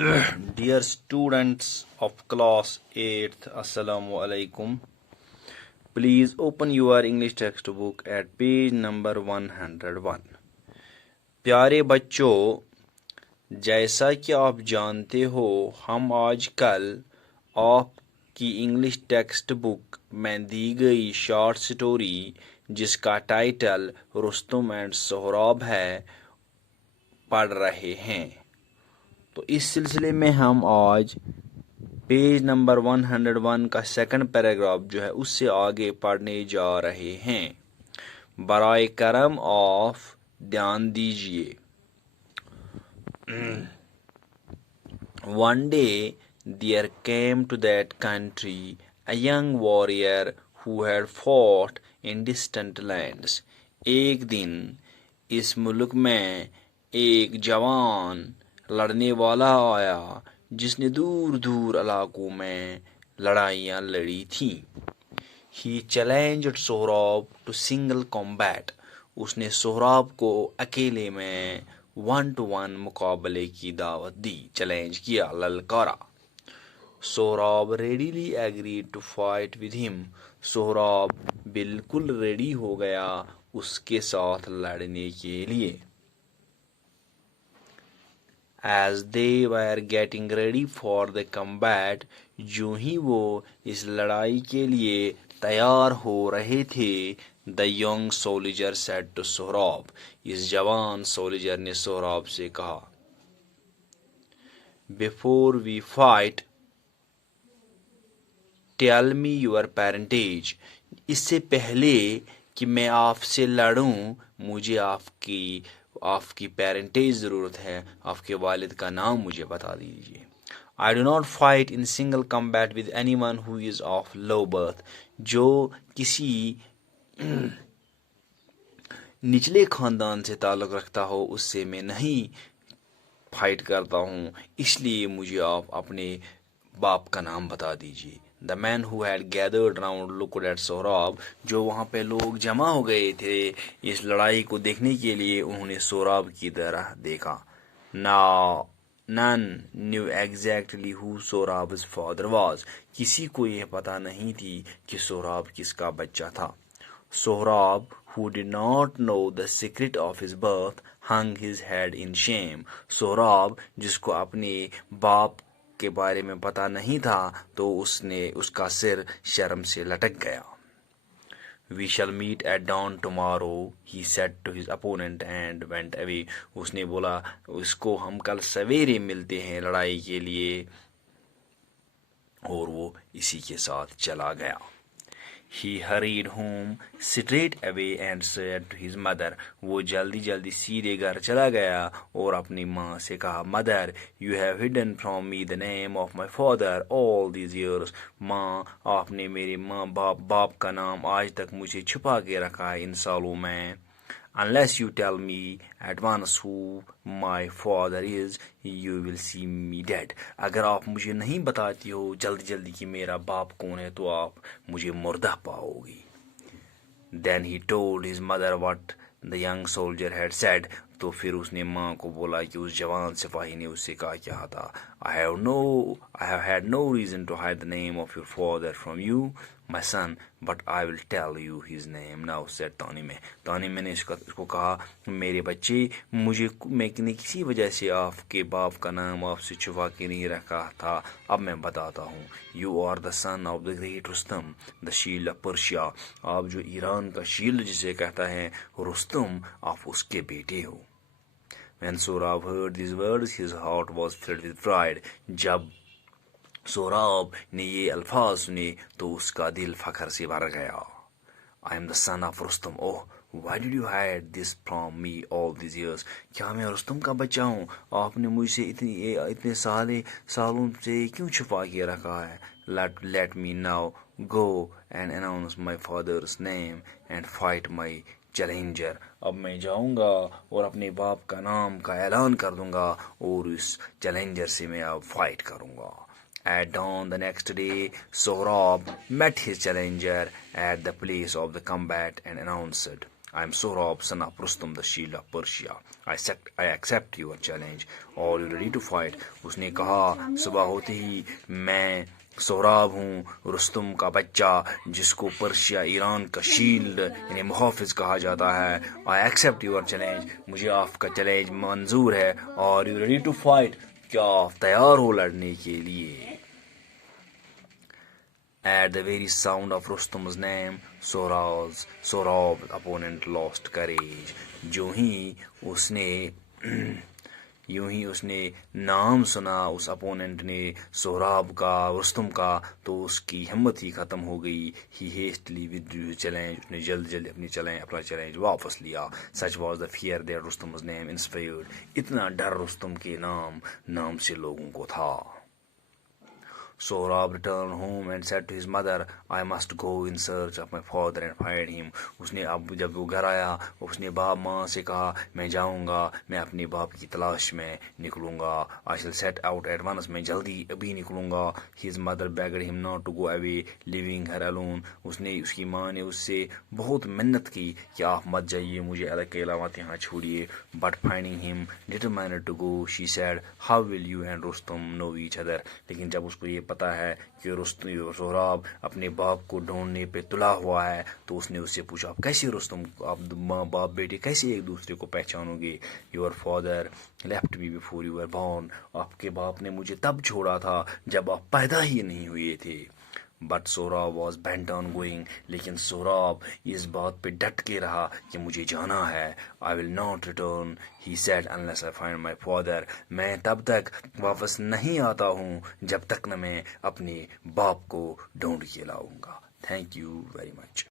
Dear students of class 8th, Assalamu alaikum. Please open your English textbook at page number 101. प्यारे बच्चों, जैसा कि आप जानते हो, हम आजकल आपकी इंग्लिश टेक्स्ट बुक में दी गई शॉर्ट स्टोरी जिसका टाइटल रुस्तम एंड सोहराब है पढ़ रहे हैं। तो इस सिलसिले में हम आज पेज नंबर 101 का सेकंड पैराग्राफ जो है उससे आगे पढ़ने जा रहे हैं। बराए करम ऑफ ध्यान दीजिए। One day there came to that country a young warrior who had fought in distant lands. एक दिन इस मुल्क में एक जवान लड़ने वाला आया जिसने दूर दूर इलाकों में लड़ाइयाँ लड़ी थीं। He challenged Sohrab to single combat. उसने सोहराब को अकेले में 1-to-1 मुकाबले की दावत दी, चैलेंज किया, ललकारा। Sohrab readily agreed to fight with him. Sohrab बिल्कुल रेडी हो गया उसके साथ लड़ने के लिए। As they were getting ready for the combat, जो ही वो इस लड़ाई के लिए तैयार हो रहे थे, the young soldier said to Sohrab, इस जवान सोल्जर ने सोहराब से कहा, Before we fight, tell me your parentage. इससे पहले कि मैं आपसे लड़ूं, मुझे आपकी पेरेंटेज ज़रूरत है, आपके वालिद का नाम मुझे बता दीजिए। I do not fight in single combat with anyone who is of low birth. जो किसी निचले खानदान से ताल्लुक़ रखता हो उससे मैं नहीं फाइट करता हूँ, इसलिए मुझे आप अपने बाप का नाम बता दीजिए। The man who had gathered round looked at Sohrab. जो वहाँ पे लोग जमा हो गए थे इस लड़ाई को देखने के लिए, उन्होंने सोहराब की तरह देखा। Now none knew exactly who सोहराब's father was. किसी को यह पता नहीं थी कि सोहराब किसका बच्चा था। Sohrab, who did not know the secret of his birth, hung his head in shame. Sohrab, जिसको अपने बाप के बारे में पता नहीं था, तो उसका सिर शर्म से लटक गया। We shall meet at dawn tomorrow, he said to his opponent and went away. उसने बोला, उसको हम कल सवेरे मिलते हैं लड़ाई के लिए, और वो इसी के साथ चला गया। He hurried home straight away and said to his mother. वो जल्दी जल्दी सीधे घर चला गया और अपनी माँ से कहा, Mother, you have hidden from me the name of my father all these years. माँ, आपने मेरे माँ बाप का नाम आज तक मुझे छुपा के रखा है इन सालों में। Unless you tell me at once who my father is, you will see me dead. अगर आप मुझे नहीं बताती हो जल्दी जल्दी कि मेरा बाप कौन है, तो आप मुझे मुर्दा पाओगी। Then he told his mother what the young soldier had said. तो फिर उसने माँ को बोला कि उस जवान सिपाही ने उससे कहा क्या था। I have had no reason to hide the name of your father from you, my son, but I will tell you his name now, said तानिम ने इसको कहा, मेरे बच्चे, मैंने किसी वजह से आपके बाप का नाम आपसे छुपा के नहीं रखा था, अब मैं बताता हूँ। You are the son of the great Rustam, the shield of Persia. आप जो ईरान का शील्ड जिसे कहता है रुस्तम, आप उसके बेटे हो। When Sohrab heard these words, his heart was filled with pride. जब सोहराब ने ये अल्फाज सुने तो उसका दिल फखर से भर गया। I am the son of Rustam. Oh, why did you hide this from me all these years? क्या मैं रुस्तम का बच्चा हूँ? आपने मुझसे इतने सालों से क्यों छुपा के रखा है? Let me now go and announce my father's name and fight my challenger. अब मैं जाऊंगा और अपने बाप का नाम का ऐलान कर दूंगा और उस चैलेंजर से मैं अब फाइट करूंगा। At dawn the next day, Sohrab met his challenger at the place of the combat and announced, I am Sohrab, son of Rustum, the shield of Persia. I accept your challenge. Are you ready to fight? उसने कहा सुबह होते ही मैं सोहराब हूँ, रुस्तुम का बच्चा जिसको Persia Iran का शील्ड यानी मुहाफिज कहा जाता है. I accept your challenge. मुझे आपका चैलेंज मंजूर है. Are you ready to fight? क्या आप तैयार हो लड़ने के लिए? At the very sound of Rustum's name, Sohrab's opponent lost courage. यूं ही उसने नाम सुना उस अपोनेंट ने सोहराब का, रुस्तुम का, तो उसकी हिम्मत ही ख़त्म हो गई. He hastily withdrew challenge. उसने जल्दी अपना चैलेंज वापस लिया. Such was the fear that रुस्तुम's नेम इंस्पायर्ड. इतना डर रुस्तुम के नाम से लोगों को था. Sohrab returned home and said to his mother, I must go in search of my father and find him. उसने अब जब वो घर आया उसने माँ से कहा मैं जाऊँगा, मैं अपने बाप की तलाश में निकलूँगा. I shall set out at once. मैं जल्दी अभी निकलूँगा. His mother begged him not to go away, leaving her alone. उसकी माँ ने उससे बहुत मिन्नत की कि आप मत जाइए, मुझे अकेला मत यहाँ छोड़िए. But finding him determined to go, she said, How will you and Rustum know each other? लेकिन जब उसको ये पता है कि सोहराब अपने बाप को ढूंढने पे तुला हुआ है, तो उसने उससे पूछा आप कैसे रुस्तुम, आप माँ बाप बेटे कैसे एक दूसरे को पहचानोगे? Your father left me before you were born. आपके बाप ने मुझे तब छोड़ा था जब आप पैदा ही नहीं हुए थे. But Sohrab was bent on going. लेकिन सोहराब इस बात पे डट के रहा कि मुझे जाना है. I will not return, he said, unless I find my father. मैं तब तक वापस नहीं आता हूँ जब तक न मैं अपने बाप को ढूंढ के लाऊंगा. Thank you very much.